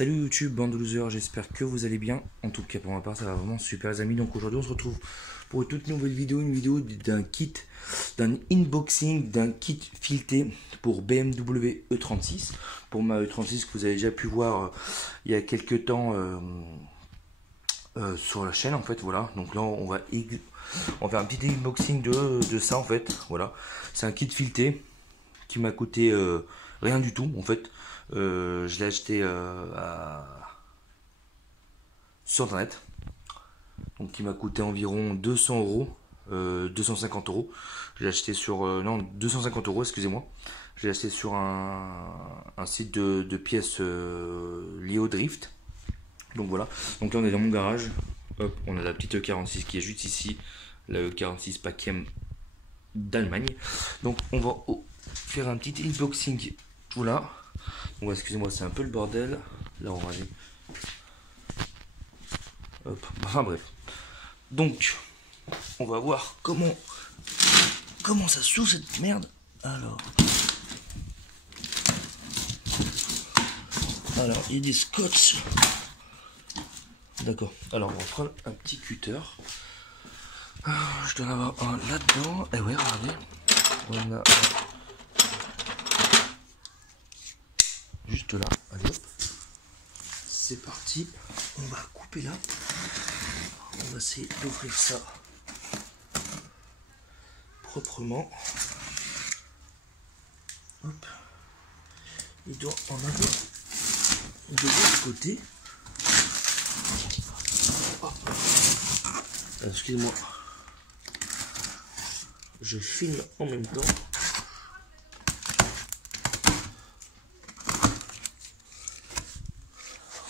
Salut YouTube, bande de losers, j'espère que vous allez bien. En tout cas pour ma part ça va vraiment super les amis. Donc aujourd'hui on se retrouve pour une toute nouvelle vidéo, une vidéo d'un kit, d'un unboxing d'un kit fileté pour BMW E36. Pour ma E36 que vous avez déjà pu voir il y a quelques temps sur la chaîne en fait, voilà. Donc là on va faire un petit unboxing de ça en fait, voilà. C'est un kit fileté qui m'a coûté rien du tout en fait. Je l'ai acheté sur internet, donc qui m'a coûté environ 200 euros, 250 euros. Je l'ai acheté sur non 250 euros, excusez-moi. Je l'ai acheté sur un site de pièces liées au drift. Donc voilà. Donc là on est dans mon garage. Hop, on a la petite E46 qui est juste ici, la E46 Packiem d'Allemagne. Donc on va faire un petit unboxing. Voilà. Bon, excusez-moi, c'est un peu le bordel. Là, on va aller. Hop. Enfin bref. Donc, on va voir comment ça s'ouvre cette merde. Alors, il y a des scotch. D'accord. Alors, on va prendre un petit cutter. Je dois en avoir un là-dedans. Et ouais, regardez. On a juste là. Allez hop. C'est parti. On va couper là. On va essayer d'ouvrir ça proprement. Hop. Il doit en avoir de l'autre côté. Excusez-moi. Je filme en même temps.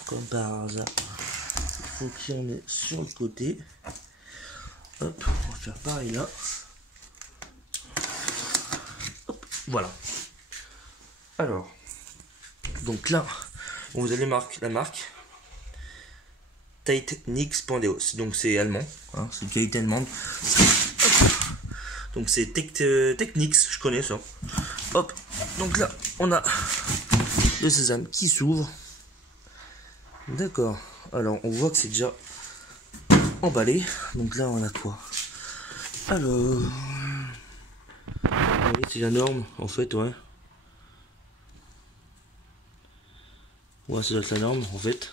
Comme par hasard. Il faut qu'il y en ait sur le côté. Hop, on va faire pareil là. Hop, voilà. Alors, donc là, vous avez la marque Technics.deos. Donc c'est allemand, hein, c'est une qualité allemande. Donc c'est Technics, je connais ça. Hop, donc là, on a le sésame qui s'ouvre. D'accord. Alors, on voit que c'est déjà emballé. Donc là, on a quoi? Alors, c'est la norme, en fait, ouais. Ouais, ça doit être la norme, en fait.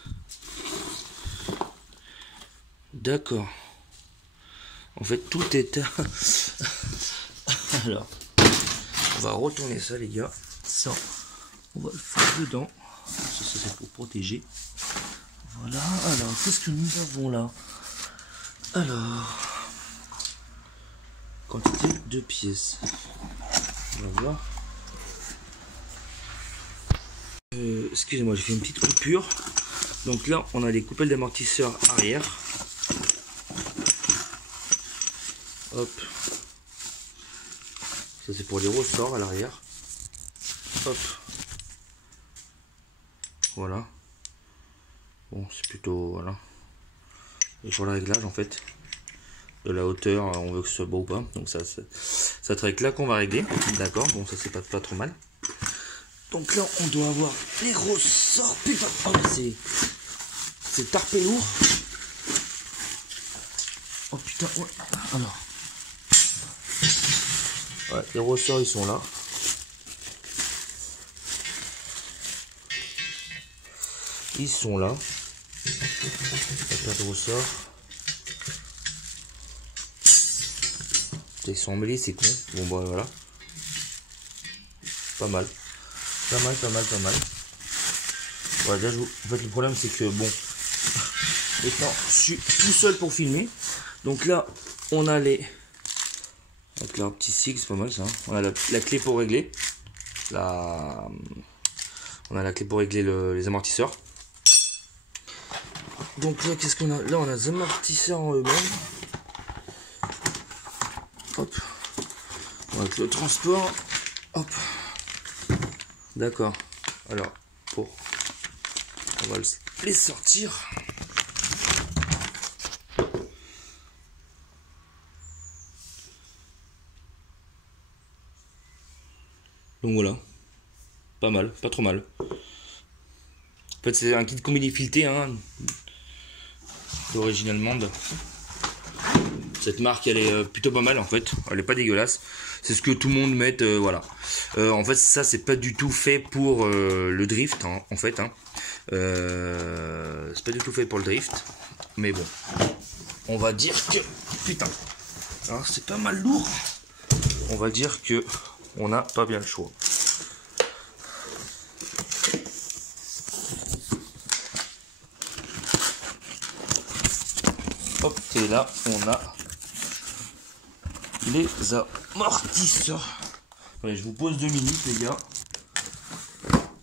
D'accord. En fait, tout est... Alors, on va retourner ça, les gars. Ça, on va le faire dedans. Ça c'est pour protéger. Voilà. Alors, qu'est-ce que nous avons là? Alors, quantité de pièces. On va voir. Excusez-moi, j'ai fait une petite coupure. Donc là, on a les coupelles d'amortisseurs arrière. Hop. Ça c'est pour les ressorts à l'arrière. Hop. Voilà. Bon, c'est plutôt... Voilà. Et pour le réglage, en fait, de la hauteur, on veut que ce soit beau ou pas. Donc ça traite là qu'on va régler. D'accord, bon, ça c'est pas trop mal. Donc là, on doit avoir les ressorts. Putain, oh, c'est tarpé lourd. Oh putain, ouais. Alors. Ouais, les ressorts, ils sont là. Ils sont là. Pas de ressorts. Ils sont emmêlés, c'est con. Bon, bah voilà. Pas mal. Pas mal. Voilà, déjà, en fait, le problème, c'est que, bon, étant, je suis tout seul pour filmer. Donc là, on a avec leur petit SIG, c'est pas mal ça. Hein. On a la clé pour régler. On a la clé pour régler les amortisseurs. Donc là, qu'est-ce qu'on a? Là, on a les amortisseurs en eux-mêmes. Hop. Avec le transport. Hop. D'accord. Alors, on va les sortir. Donc voilà. Pas mal, pas trop mal. En fait, c'est un kit combiné fileté, hein, d'origine allemande. Cette marque, elle est plutôt pas mal en fait. Elle est pas dégueulasse. C'est ce que tout le monde met, voilà. En fait, ça, c'est pas du tout fait pour le drift, hein, en fait. Hein. C'est pas du tout fait pour le drift. Mais bon, on va dire que... Putain, alors c'est pas mal lourd. On va dire que on n'a pas bien le choix. Hop, et là, on a les amortisseurs. Allez, je vous pose 2 minutes, les gars.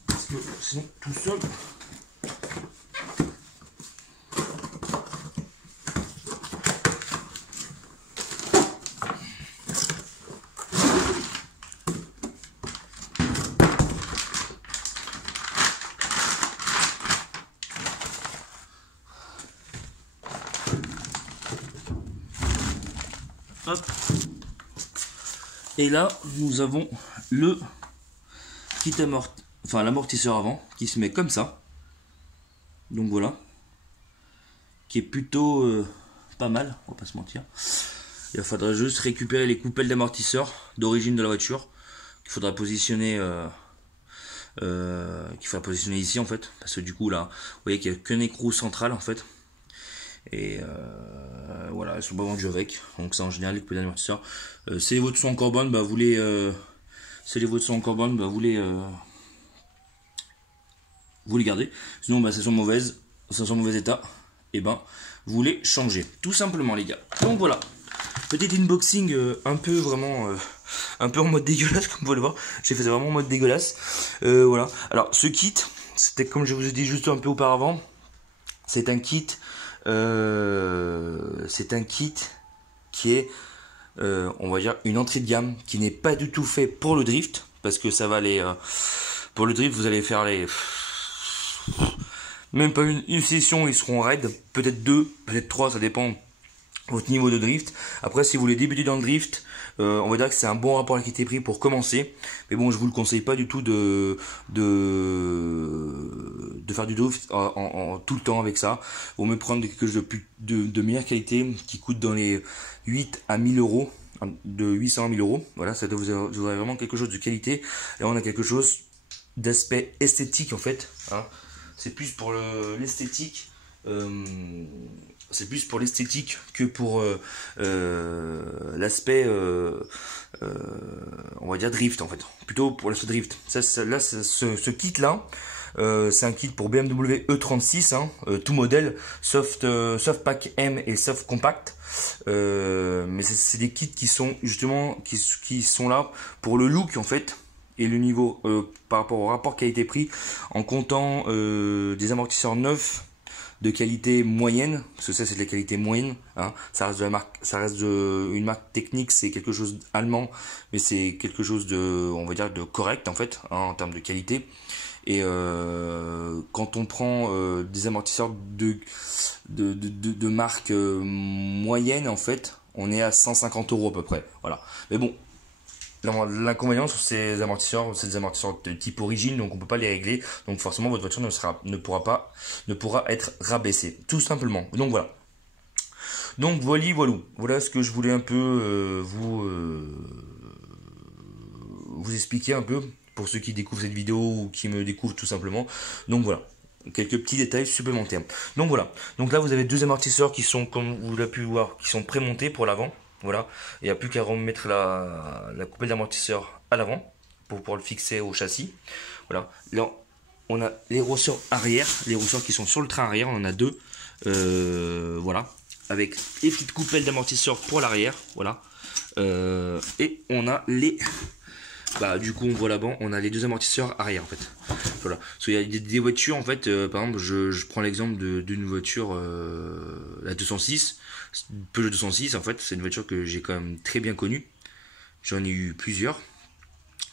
Parce que sinon, tout seul... Hop. Et là, nous avons le kit l'amortisseur avant qui se met comme ça. Donc voilà, qui est plutôt pas mal, on va pas se mentir. Il faudra juste récupérer les coupelles d'amortisseur d'origine de la voiture qu'il faudra positionner ici en fait, parce que du coup là, vous voyez qu'il n'y a qu'un écrou central en fait. Et voilà, elles sont pas vendues avec. Donc ça en général les coupelles d'amortisseur. C'est les vôtres sont en carbone, bah vous les vous les gardez. Sinon bah, elles sont mauvaises, elles sont en mauvais état. Et ben vous les changez. Tout simplement les gars. Donc voilà. Petit unboxing un peu vraiment un peu en mode dégueulasse comme vous pouvez le voir. J'ai fait ça vraiment en mode dégueulasse. Voilà. Alors ce kit, c'était comme je vous ai dit juste un peu auparavant. C'est un kit qui est on va dire une entrée de gamme qui n'est pas du tout fait pour le drift parce que ça va aller pour le drift vous allez faire les même pas une session ils seront raides, peut-être 2, peut-être 3, ça dépend votre niveau de drift. Après si vous voulez débuter dans le drift, on va dire que c'est un bon rapport qualité-prix pour commencer, mais bon je vous le conseille pas du tout de faire du drift tout le temps avec ça. Vaut mieux prendre quelque chose de meilleure qualité qui coûte dans les 8 à 1000 euros, de 800 à 1000 euros. Voilà, ça vous aurez vraiment quelque chose de qualité. Et on a quelque chose d'aspect esthétique en fait. Hein. C'est plus pour l'esthétique. C'est plus pour l'esthétique que pour l'aspect on va dire drift en fait, plutôt pour l'aspect drift. Là, ce kit là c'est un kit pour BMW E36 hein, tout modèle Soft Pack M et Soft Compact, mais c'est des kits qui sont justement qui sont là pour le look en fait et le niveau par rapport au rapport qualité-prix, en comptant des amortisseurs neufs de qualité moyenne, parce que ça c'est de la qualité moyenne, hein. Ça reste une marque technique, c'est quelque chose allemand, mais c'est quelque chose de, on va dire, de correct en fait, hein, en termes de qualité. Et quand on prend des amortisseurs de marque moyenne en fait, on est à 150 euros à peu près, voilà. Mais bon, l'inconvénient sur ces amortisseurs, c'est des amortisseurs de type origine, donc on peut pas les régler, donc forcément votre voiture ne pourra être rabaissée, tout simplement. Donc voilà. Donc voilà ce que je voulais un peu vous expliquer un peu pour ceux qui découvrent cette vidéo ou qui me découvrent tout simplement. Donc voilà. Quelques petits détails supplémentaires. Donc voilà. Donc là vous avez 2 amortisseurs qui sont, comme vous l'avez pu voir, qui sont prémontés pour l'avant. Voilà, il n'y a plus qu'à remettre la coupelle d'amortisseur à l'avant pour pouvoir le fixer au châssis. Voilà, là on a les ressorts arrière, les ressorts qui sont sur le train arrière, on en a 2. Voilà, avec les petites coupelles d'amortisseur pour l'arrière. Voilà, et on a les... Bah du coup on voit là-bas, on a les 2 amortisseurs arrière en fait. Voilà, parce qu'il y a des voitures en fait, par exemple je prends l'exemple d'une voiture, la 206, Peugeot 206 en fait, c'est une voiture que j'ai quand même très bien connue. J'en ai eu plusieurs.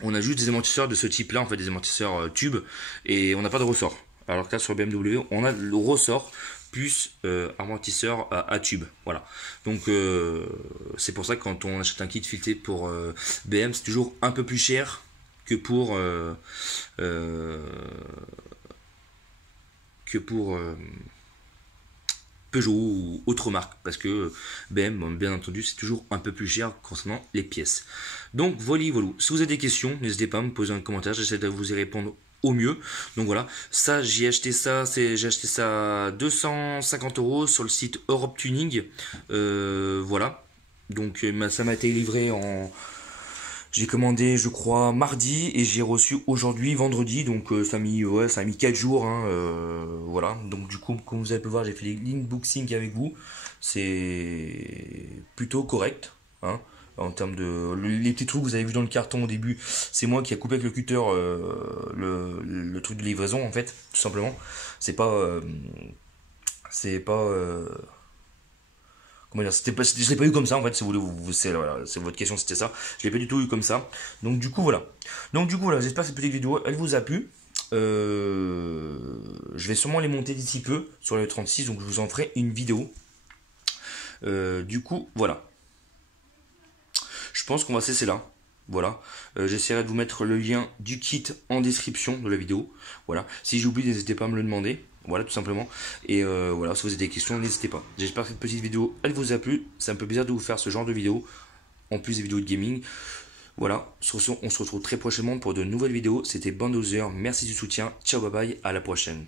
On a juste des amortisseurs de ce type là en fait, des amortisseurs tubes, et on n'a pas de ressort. Alors que là sur BMW on a le ressort plus amortisseur à tube, voilà. Donc c'est pour ça que quand on achète un kit fileté pour BM, c'est toujours un peu plus cher que pour que pour Peugeot ou autre marque, parce que BM, bien entendu, c'est toujours un peu plus cher concernant les pièces. Donc voilà, voilà. Si vous avez des questions, n'hésitez pas à me poser un commentaire, j'essaie de vous y répondre au mieux. Donc voilà, ça j'ai acheté ça 250 € sur le site Europe Tuning. Voilà. Donc ça m'a été livré j'ai commandé, je crois, mardi et j'ai reçu aujourd'hui, vendredi. Donc ça a mis 4 jours. Hein, voilà. Donc du coup, comme vous avez pu voir, j'ai fait l'inboxing avec vous. C'est plutôt correct. Hein, en termes de les petits trucs que vous avez vu dans le carton au début, c'est moi qui a coupé avec le cutter le truc de livraison en fait, tout simplement. C'est pas comment dire, je l'ai pas eu comme ça en fait, si vous voulez, c'est votre question, c'était ça. Je l'ai pas du tout eu comme ça. Donc du coup voilà. J'espère que cette petite vidéo, elle vous a plu. Je vais sûrement les monter d'ici peu sur le 36, donc je vous en ferai une vidéo. Du coup, voilà. Je pense qu'on va cesser là. Voilà. J'essaierai de vous mettre le lien du kit en description de la vidéo. Voilà. Si j'oublie, n'hésitez pas à me le demander. Voilà, tout simplement. Et voilà, si vous avez des questions, n'hésitez pas. J'espère que cette petite vidéo, elle vous a plu. Ça me fait plaisir de vous faire ce genre de vidéo, en plus des vidéos de gaming. Voilà, on se retrouve très prochainement pour de nouvelles vidéos. C'était Bandozer, merci du soutien. Ciao, bye bye, à la prochaine.